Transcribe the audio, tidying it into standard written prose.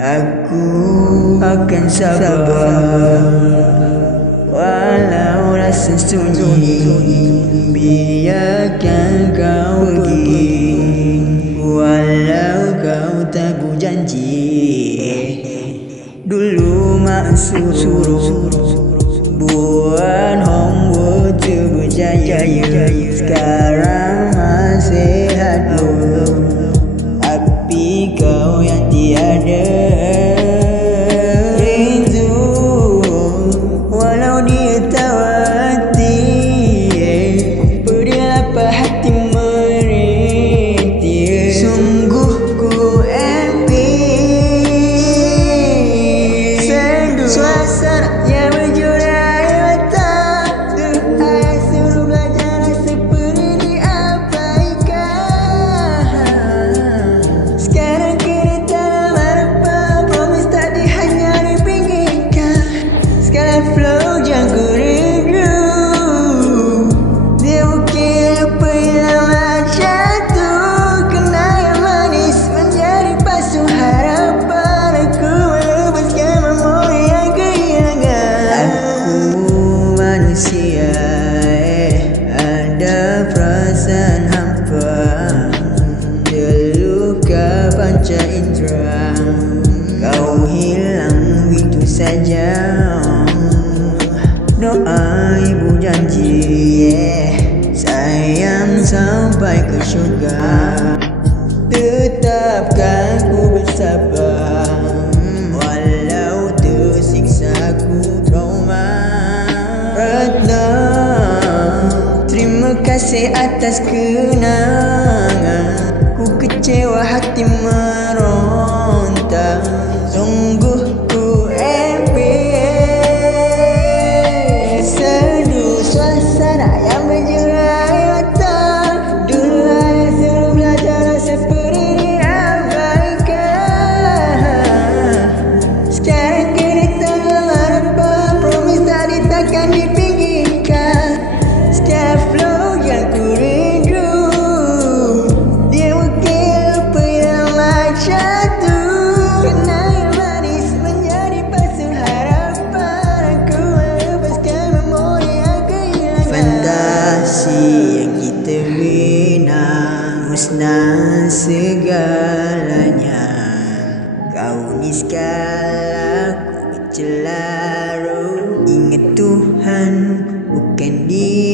Aku akan sabar walau rasa sunyi, biarkan kau pergi walau kau tak berjanji. Dulu mak suruh buat homework tu berjaya, sekarang nasihat lu tapi kau yang tiada rindu. Walau dia tahu hati, pedih apa hati merintih. Sungguh ku empis sendu suasana yang berjurai mata. Duhai suruh belajar seperti diabaikan. Sekarang kini tak dalam harapan, promise tadi hanya dipinggirkan. Sekarang flow jangan rindu, dia mungkin lupa yang macam tu. Kenangan manis menjadi pasu harapan, aku melepaskan memori yang kehilangan. Aku manusia, ada perasaan hampa, terluka panca indera. Kau hilang begitu saja. Doa ibu janji, sayang sampai ke syurga. Tetapkan ku bersabar walau tersiksa ku trauma. Ratna, terima kasih atas kenangan. Ku kecewa hati meronta, sungguh ku empis sendu suasana yang berjurai mata. Dulu ayah suruh belajar seperti diabaikan. Sekarang kini tak dalam harapan, promise tadi takkan dipinggirkan. Sekarang flow yang ku rindu, dia mungkin lupa yang macam tu. Kenangan manis menjadi pasu harapan, aku melepaskan memori yang kehilangan. Fantasi yang kita bina musnah segalanya. Kau ni sekala ku bercelaru, ingat Tuhan bukan dia